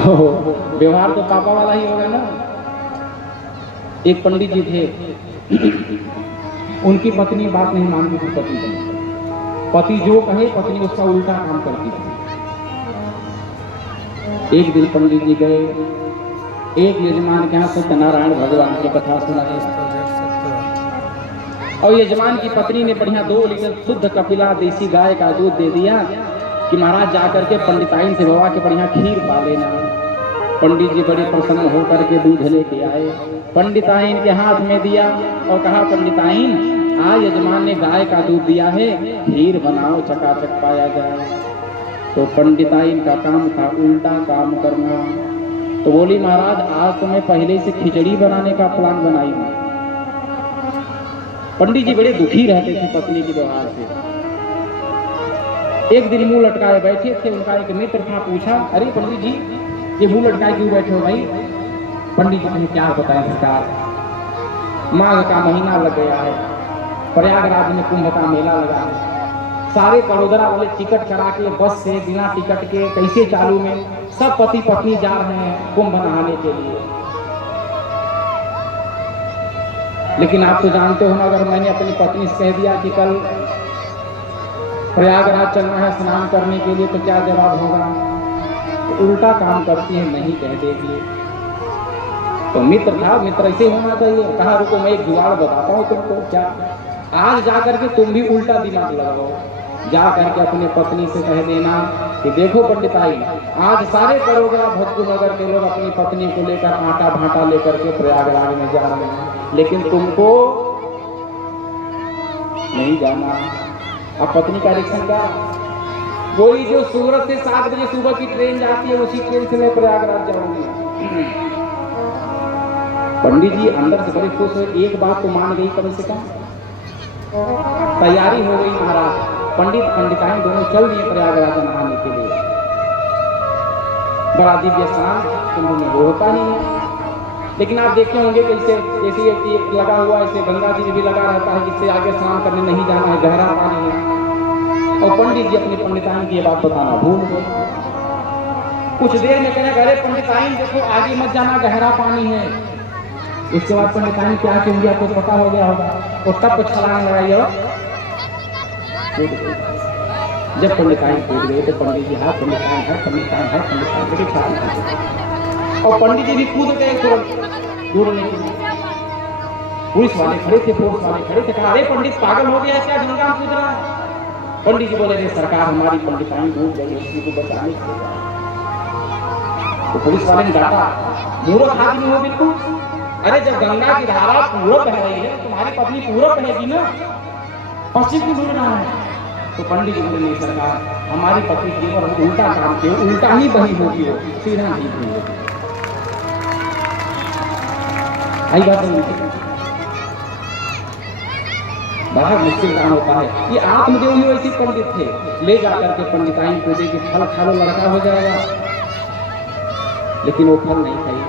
तो व्यवहार तो पापा वाला ही होगा ना। एक पंडित जी थे, उनकी पत्नी बात नहीं मानती थी पति की। पति जो कहे पत्नी उसका उल्टा काम करती थी। एक दिन पंडित जी गए, एक यजमान के यहाँ सत्यनारायण भगवान की कथा सुनाई और यजमान की पत्नी ने बढ़िया 2 लीटर शुद्ध कपिला देसी गाय का दूध दे दिया कि महाराज जाकर के पंडिताइन से बाबा के बढ़िया खीर पा लेना। पंडित जी बड़े प्रसन्न होकर के दूध लेके आए, पंडिताइन के हाथ में दिया और कहा, पंडिताइन आज यजमान ने गाय का दूध दिया है, खीर बनाओ चकाचक पाया जाए। तो पंडिताइन का काम था उल्टा काम करना। तो बोली, महाराज आज तो मैं पहले से खिचड़ी बनाने का प्लान बनाई हूं। पंडित जी बड़े दुखी रहते थे पत्नी के व्यवहार से। एक दिन मुंह लटकाए बैठे थे, उनका एक मित्र था, पूछा, अरे पंडित जी ये मुंह लटकाए क्यों बैठे हो भाई? पंडित जी ने क्या बताया सरकार, माघ का महीना लग गया है, प्रयागराज में कुंभ का मेला लगा है, सारे बड़ोदरा वाले टिकट करा के बस से बिना टिकट के कैसे चालू में सब पति पत्नी जा रहे हैं कुंभ नहाने के लिए। लेकिन आप तो जानते हो ना, अगर मैंने अपनी पत्नी से कह दिया कि कल प्रयागराज चलना है स्नान करने के लिए, तो क्या जवाब होगा? तो उल्टा काम करती है, नहीं कह देगी। तो मित्र था, मित्र ऐसे होना चाहिए। कहा रुको मैं एक जुगाड़ बताता हूँ तुमको। क्या? आज जा करके तुम भी उल्टा दिमाग लगाओ, जा करके अपने पत्नी से कह देना कि देखो पंडिताई, आज सारे बड़ोदरा भोजपुर नगर के लोग अपनी पत्नी को लेकर आटा भाटा लेकर के प्रयागराज में जा रहे हैं, लेकिन तुमको नहीं जाना। अब पत्नी का रिएक्शन क्या? वही जो सूरत से 7 बजे सुबह की ट्रेन जाती है, उसी ट्रेन से मैं प्रयागराज जाऊंगी। पंडित जी अंदर से बड़े खुश हुए, एक बात तो मान गई कम से कम, तैयारी हो गई महाराज। पंडित पंडिताइन दोनों चल दिए प्रयागराज नहाने के लिए। बड़ा दिव्य स्नान कुंभ में होता नहीं है, लेकिन आप देखे होंगे कैसे जैसे ये लगा हुआ, ऐसे गंगा जी में भी लगा रहता है, जिससे आगे स्नान करने नहीं जाना है, गहरा पानी है। और पंडित जी अपनी पंडिताइन की ये बात बताना भूल गए। कुछ देर में कहने, अरे पंडिताइन देखो आगे मत जाना, गहरा पानी है। इसके बाद पंडिताइन क्या कहेंगे आपको पता हो गया होगा, और तब कुछ छलांग लगाई और जब पंडिताइन कूद गए तो पंडित जी हाँ पंडिताइन है, पंडिताइन है, पंडिताइन है, और पंडित जी भी कूद गए तुरंत दूरने के लिए। पुलिस वाले खड़े थे, फोर्स वाले खड़े थे, कहा अरे पंडित पागल हो गया क्या, गंगा में कूद रहा है? पंडित जी बोले, सरकार हमारी पंडिताइन डूब गई, उसकी को बचाने के लिए। तो पुलिस वाले ने डांटा, मूर्ख आदमी हो बिल्कुल। अरे जब गंगा की धारा पूरब बह रही है, तुम्हारी पत्नी पूरब बहेगी ना, पश्चिम की डूब रहा है। तो पंडित जी बोले, सरकार हमारी पत्नी की और उल्टा काम किया, उल्टा ही बही होगी, वो सीधा नहीं हुई होगी। आई बात नहीं, बड़ा मुश्किल काम होता है। ये आत्मदेव ही वैसे पंडित थे, ले जाकर के पंडिताइन को दे के फल खा लो लड़का हो जाएगा, लेकिन वो फल नहीं खाई।